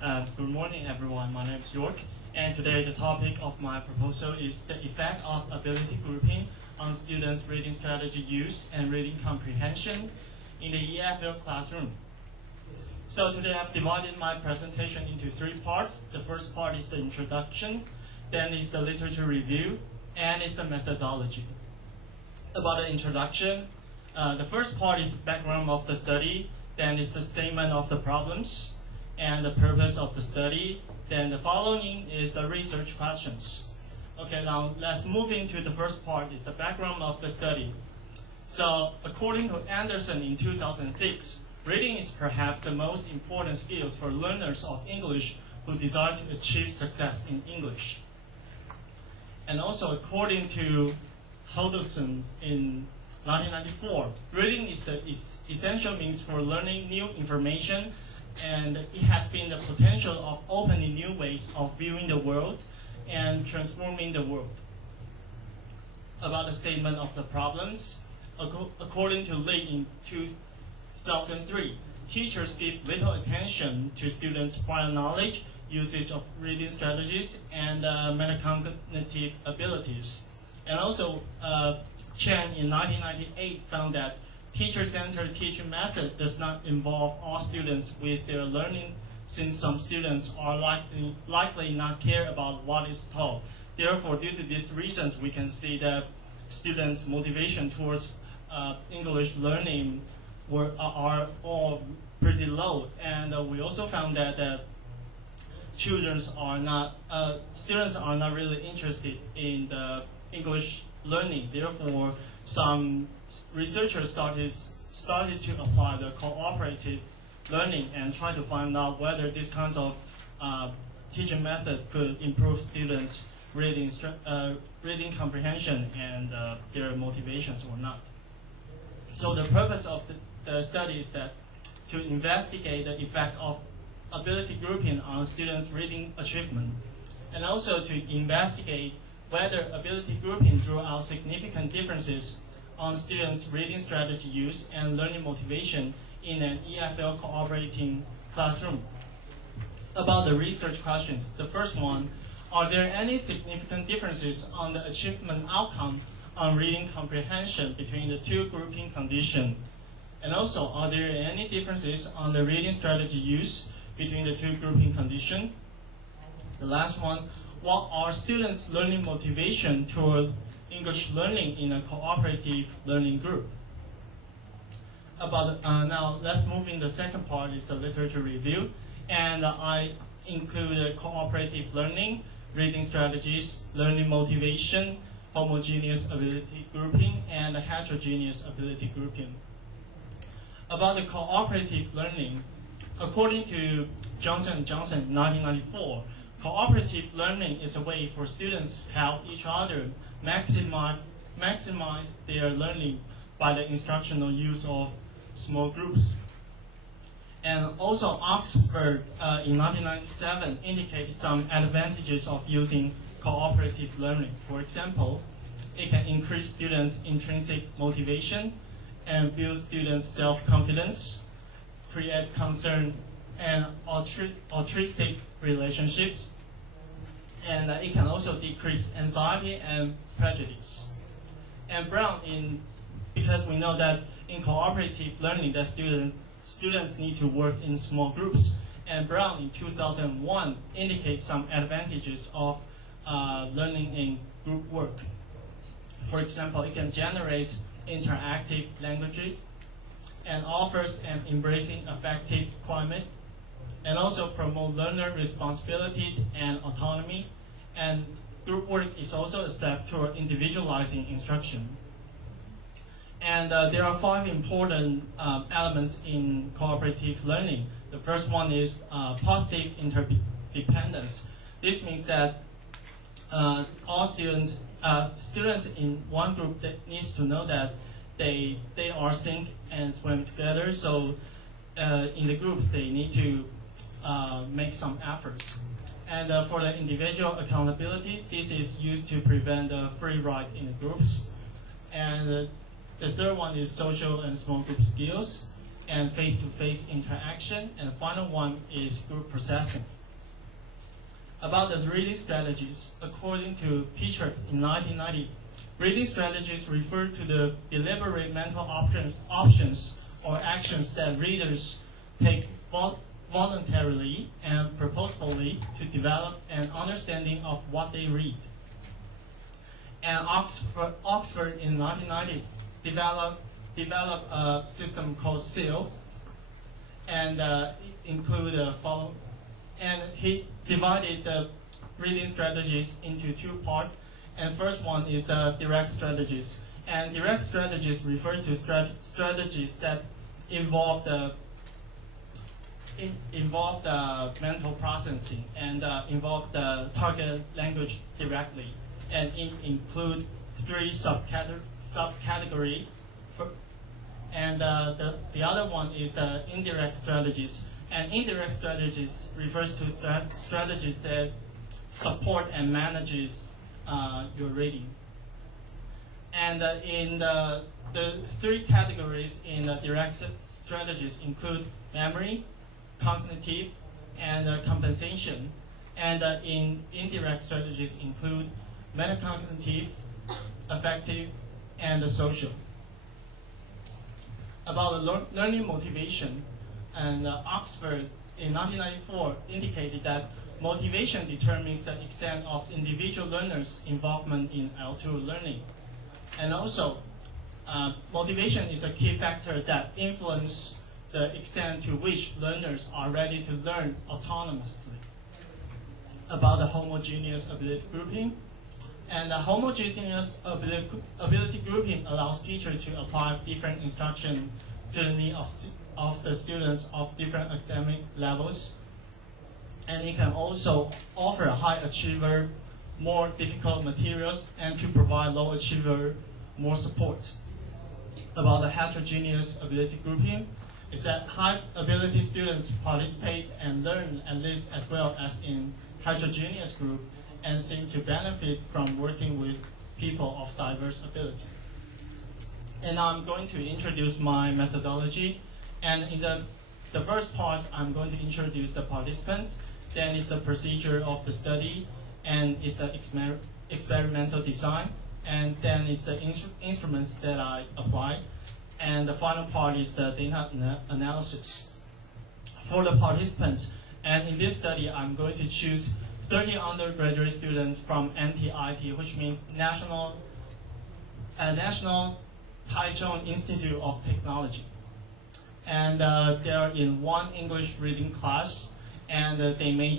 Good morning, everyone. My name is York, and today the topic of my proposal is the effect of ability grouping on students' reading strategy use and reading comprehension in the EFL classroom. So today I've divided my presentation into three parts. The first part is the introduction, then is the literature review, and is the methodology. About the introduction, the first part is the background of the study, then is the statement of the problems, and the purpose of the study. Then the following is the research questions. Okay, now let's move into the first part, is the background of the study. So according to Anderson in 2006, reading is perhaps the most important skills for learners of English who desire to achieve success in English. And also according to Hoddleson in 1994, reading is the essential means for learning new information, and it has been the potential of opening new ways of viewing the world and transforming the world. About the statement of the problems, according to Lee in 2003, teachers give little attention to students' prior knowledge, usage of reading strategies, and metacognitive abilities. And also, Chen in 1998 found that teacher-centered teaching method does not involve all students with their learning, since some students are likely not care about what is taught. Therefore, due to these reasons, we can see that students' motivation towards English learning are all pretty low. And we also found that students are not really interested in the English learning. Therefore, some researchers started to apply the cooperative learning and try to find out whether these kinds of teaching method could improve students' reading comprehension and their motivations or not. So the purpose of the study is that to investigate the effect of ability grouping on students' reading achievement, and also to investigate whether ability grouping drew out significant differences on students' reading strategy use and learning motivation in an EFL cooperating classroom. About the research questions, the first one, are there any significant differences on the achievement outcome on reading comprehension between the two grouping conditions? And also, are there any differences on the reading strategy use between the two grouping conditions? The last one, what are students' learning motivation toward English learning in a cooperative learning group? Now, let's move in the second part, is the literature review. And I include cooperative learning, reading strategies, learning motivation, homogeneous ability grouping, and heterogeneous ability grouping. About the cooperative learning, according to Johnson & Johnson in 1994, cooperative learning is a way for students to help each other maximize their learning by the instructional use of small groups. And also Oxford in 1997 indicated some advantages of using cooperative learning. For example, it can increase students' intrinsic motivation and build students' self-confidence, create concern and altruistic relationships, and it can also decrease anxiety and prejudice. And Brown, because we know that in cooperative learning that students need to work in small groups, and Brown in 2001 indicates some advantages of learning in group work. For example, it can generate interactive languages and offers an embracing affective climate, and also promote learner responsibility and autonomy. And group work is also a step toward individualizing instruction. And there are 5 important elements in cooperative learning. The first one is positive interdependence. This means that all students in one group that needs to know that they are sink and swim together. So in the groups, they need to make some efforts. And for the individual accountability, this is used to prevent the free ride in the groups. And the third one is social and small group skills. and face-to-face interaction, and the final one is group processing. About the reading strategies, according to Peachard in 1990, reading strategies refer to the deliberate mental options or actions that readers take voluntarily and purposefully to develop an understanding of what they read. And Oxford in 1990 developed a system called SEAL, and and he divided the reading strategies into two parts. And first one is the direct strategies. And direct strategies refer to strategies that involve the mental processing and involve the target language directly, and include three subcategory. And the other one is the indirect strategies. And indirect strategies refers to strategies that support and manages your reading. And in the three categories in the direct strategies include memory, cognitive, and compensation. And in indirect strategies include metacognitive, affective, and social. About the learning motivation, and Oxford in 1994 indicated that motivation determines the extent of individual learners' involvement in L2 learning. And also, motivation is a key factor that influences the extent to which learners are ready to learn autonomously. About the homogeneous ability grouping, and the homogeneous ability grouping allows teachers to apply different instruction to the need of the students of different academic levels. And it can also offer a high achiever more difficult materials and to provide low achiever more support. About the heterogeneous ability grouping is that high ability students participate and learn at least as well as in heterogeneous group and seem to benefit from working with people of diverse ability. And now I'm going to introduce my methodology. And in the first part, I'm going to introduce the participants, then is the procedure of the study, and is the experimental design, and then is the instruments that I applied, and the final part is the data analysis. For the participants, and in this study, I'm going to choose 30 undergraduate students from NTIT, which means National Taichung Institute of Technology. And they're in one English reading class, and they may